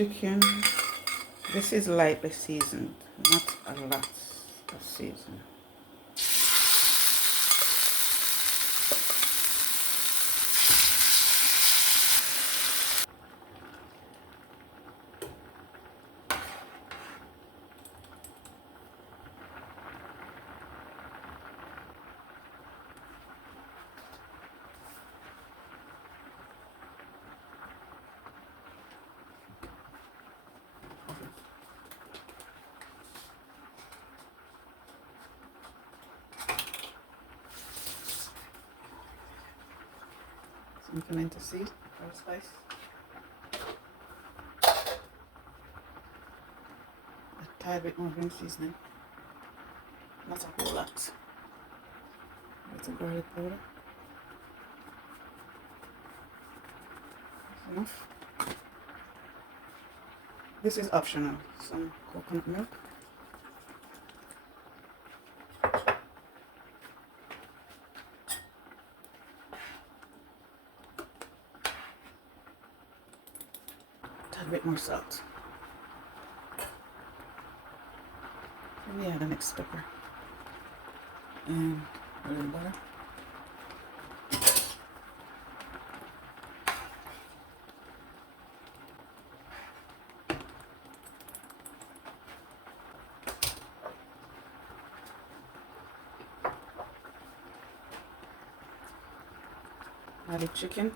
chicken. This is lightly seasoned, not a lot of seasoning. Some pimento seed or spice. A tad bit more green seasoning. Not a whole lot. Little garlic powder. That's enough. This is optional. Some coconut milk. A bit more salt. And we add the mixed pepper and a little butter. Add the chicken.